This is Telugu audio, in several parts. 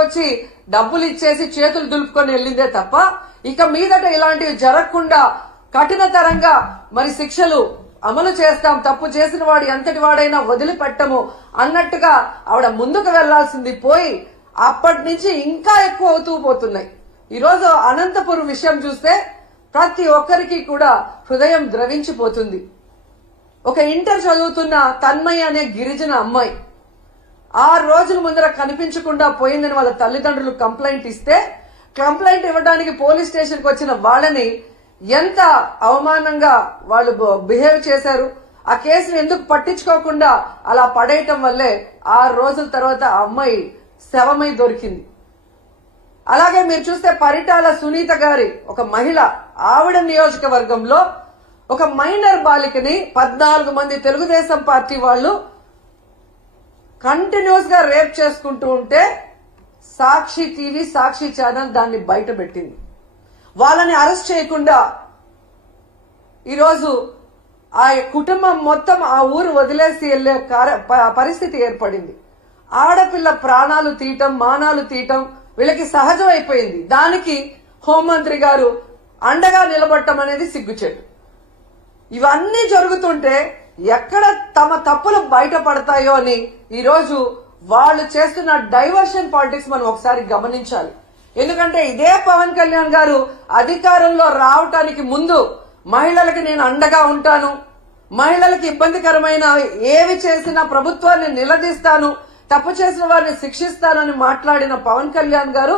వచ్చి డబ్బులు ఇచ్చేసి చేతులు దులుపుకొని వెళ్ళిందే తప్ప ఇక మీదట ఇలాంటివి జరగకుండా కఠినతరంగా మరి శిక్షలు అమలు చేస్తాం, తప్పు చేసిన వాడు ఎంతటి వాడైనా వదిలిపెట్టము అన్నట్టుగా ఆవిడ ముందుకు వెళ్లాల్సింది పోయి అప్పటి నుంచి ఇంకా ఎక్కువ అవుతూ పోతున్నాయి. ఈరోజు అనంతపురం విషయం చూస్తే ప్రతి ఒక్కరికి కూడా హృదయం ద్రవించిపోతుంది. ఒక ఇంటర్ చదువుతున్న తన్మయ్య అనే గిరిజన అమ్మాయి 6 రోజుల ముందర కనిపించకుండా పోయిందని వాళ్ళ తల్లిదండ్రులు కంప్లైంట్ ఇస్తే కంప్లైంట్ ఇవ్వడానికి పోలీస్ స్టేషన్కి వచ్చిన వాళ్ళని ఎంత అవమానంగా వాళ్ళు బిహేవ్ చేశారు. ఆ కేసును ఎందుకు పట్టించుకోకుండా అలా పడేయటం వల్లే 6 రోజుల తర్వాత ఆ అమ్మాయి శవమై దొరికింది. అలాగే మీరు చూస్తే పరిటాల సునీత గారి ఒక మహిళ, ఆవిడ నియోజకవర్గంలో ఒక మైనర్ బాలికని 14 మంది తెలుగుదేశం పార్టీ వాళ్ళు కంటిన్యూస్ గా రేప్ చేసుకుంటూ ఉంటే సాక్షి టీవీ, సాక్షి ఛానల్ దాన్ని బయట పెట్టింది. వాళ్ళని అరెస్ట్ చేయకుండా ఈరోజు ఆ కుటుంబం మొత్తం ఆ ఊరు వదిలేసి వెళ్లే పరిస్థితి ఏర్పడింది. ఆడపిల్ల ప్రాణాలు తీయటం, మానాలు తీయటం వీళ్ళకి సహజం అయిపోయింది. దానికి హోంమంత్రి గారు అండగా నిలబడటం అనేది సిగ్గుచేటు. ఇవన్నీ జరుగుతుంటే ఎక్కడ తమ తప్పులు బయటపడతాయో అని ఈరోజు వాళ్ళు చేస్తున్న డైవర్షన్ పాలిటిక్స్ మనం ఒకసారి గమనించాలి. ఎందుకంటే ఇదే పవన్ కళ్యాణ్ గారు అధికారంలో రావటానికి ముందు మహిళలకి నేను అండగా ఉంటాను, మహిళలకు ఇబ్బందికరమైన ఏవి చేసినా ప్రభుత్వాన్ని నిలదీస్తాను, తప్పు చేసిన వారిని శిక్షిస్తానని మాట్లాడిన పవన్ కళ్యాణ్ గారు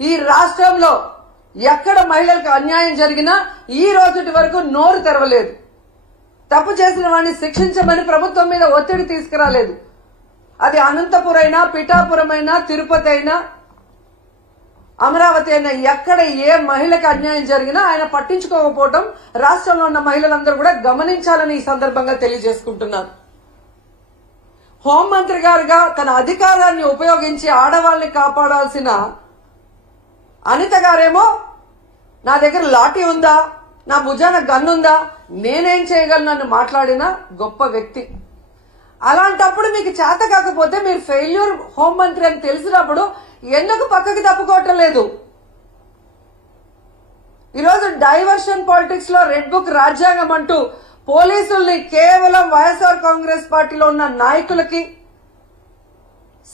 ఈ రాష్ట్రంలో ఎక్కడ మహిళలకు అన్యాయం జరిగినా ఈ రోజుటి వరకు నోరు తెరవలేదు. తప్పు చేసిన వారిని శిక్షించమని ప్రభుత్వం మీద ఒత్తిడి తీసుకురాలేదు. అది అనంతపురం అయినా, పిఠాపురం అయినా, తిరుపతి అయినా, అమరావతి అయినా, ఎక్కడ ఏ మహిళకు అన్యాయం జరిగినా ఆయన పట్టించుకోకపోవడం రాష్ట్రంలో ఉన్న మహిళలందరూ కూడా గమనించాలని ఈ సందర్భంగా తెలియజేసుకుంటున్నారు. హోంమంత్రి గారుగా తన అధికారాన్ని ఉపయోగించి ఆడవాళ్ళని కాపాడాల్సిన అనిత గారేమో నా దగ్గర లాఠీ ఉందా, నా భుజాన గన్నుందా, నేనేం చేయగలను మాట్లాడిన గొప్ప వ్యక్తి. అలాంటప్పుడు మీకు చేత కాకపోతే మీరు ఫెయిల్యూర్ హోంమంత్రి అని తెలిసినప్పుడు ఎందుకు పక్కకి తప్పుకోవటం లేదు? ఈరోజు డైవర్షన్ పాలిటిక్స్ లో రెడ్ బుక్ రాజ్యాంగం అంటూ పోలీసుల్ని కేవలం వైఎస్ఆర్ కాంగ్రెస్ పార్టీలో ఉన్న నాయకులకి,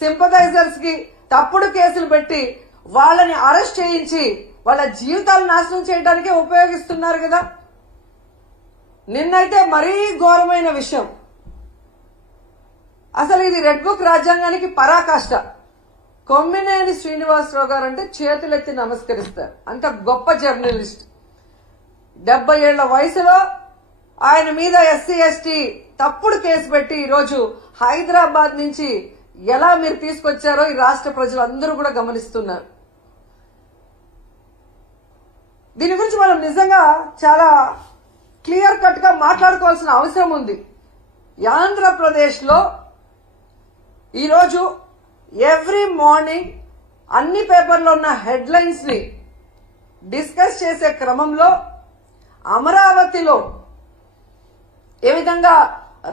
సింపథైజర్స్ కి తప్పుడు కేసులు పెట్టి వాళ్ళని అరెస్ట్ చేయించి వాళ్ళ జీవితాలు నాశనం చేయడానికే ఉపయోగిస్తున్నారు కదా. నిన్నైతే మరీ ఘోరమైన విషయం. అసలు ఇది రెడ్ బుక్ రాజ్యాంగానికి పరాకాష్ట. కొమ్మినేని శ్రీనివాసరావు గారు అంటే చేతులెత్తి నమస్కరిస్తారు. అంత గొప్ప జర్నలిస్ట్. 70 ఏళ్ల వయసులో ఆయన మీద ఎస్సీ ఎస్టీ తప్పుడు కేసు పెట్టి ఈరోజు హైదరాబాద్ నుంచి ఎలా మీరు తీసుకొచ్చారో ఈ రాష్ట్ర ప్రజలందరూ కూడా గమనిస్తున్నారు. దీని గురించి మనం నిజంగా చాలా క్లియర్ కట్ గా మాట్లాడుకోవాల్సిన అవసరం ఉంది. ఆంధ్రప్రదేశ్ లో ఈరోజు ఎవ్రీ మార్నింగ్ అన్ని పేపర్లో ఉన్న హెడ్లైన్స్ ని డిస్కస్ చేసే క్రమంలో అమరావతిలో ఏ విధంగా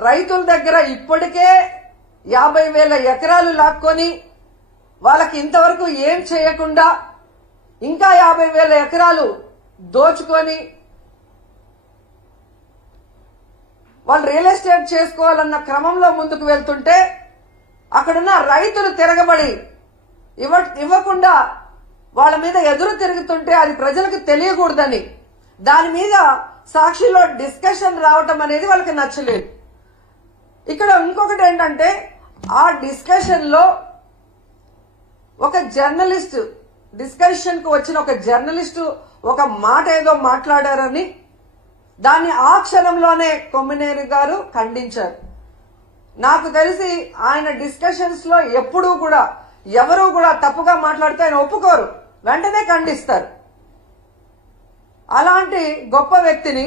రైతుల దగ్గర ఇప్పటికే 50,000 ఎకరాలు లాక్కొని వాళ్ళకి ఇంతవరకు ఏం చేయకుండా ఇంకా 50,000 ఎకరాలు దోచుకొని వాళ్ళు రియల్ ఎస్టేట్ చేసుకోవాలన్న క్రమంలో ముందుకు వెళ్తుంటే అక్కడున్న రైతులు తిరగబడి ఇవ్వకుండా వాళ్ళ మీద ఎదురు తిరుగుతుంటే అది ప్రజలకు తెలియకూడదని దాని మీద సాక్షిలో డిస్కషన్ రావటం అనేది వాళ్ళకి నచ్చలేదు. ఇక్కడ ఇంకొకటి ఏంటంటే ఆ డిస్కషన్ లో ఒక జర్నలిస్ట్ డిస్కషన్ కు వచ్చిన ఒక జర్నలిస్టు ఒక మాట ఏదో మాట్లాడారని దాన్ని ఆ క్షణంలోనే కొమ్మినేని గారు ఖండించారు. నాకు తెలిసి ఆయన డిస్కషన్స్ లో ఎప్పుడూ కూడా ఎవరూ కూడా తప్పుగా మాట్లాడితే ఆయన ఒప్పుకోరు, వెంటనే ఖండిస్తారు. అలాంటి గొప్ప వ్యక్తిని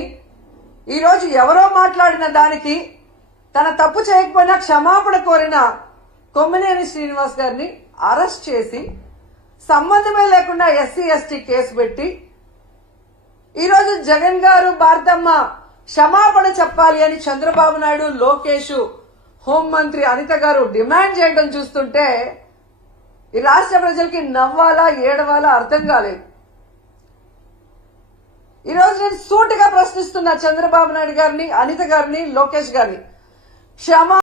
ఈరోజు ఎవరో మాట్లాడిన దానికి తన తప్పు చేయకపోయినా క్షమాపణ కోరిన కొమ్మినేని శ్రీనివాస్ గారిని అరెస్ట్ చేసి సంబంధమే లేకుండా ఎస్సీ ఎస్టీ కేసు పెట్టి ఈరోజు జగన్ గారు, భారతమ్మ క్షమాపణ చెప్పాలి అని చంద్రబాబు నాయుడు, లోకేష్, హోంమంత్రి అనిత గారు డిమాండ్ చేయడం చూస్తుంటే ఈ రాష్ట్ర ప్రజలకి నవ్వాలా ఏడవాలా అర్థం కాలేదు. ఈ రోజు నేను సూటిగా ప్రశ్నిస్తున్నా చంద్రబాబు నాయుడు గారిని, అనిత గారిని, లోకేష్ గారిని, క్షమా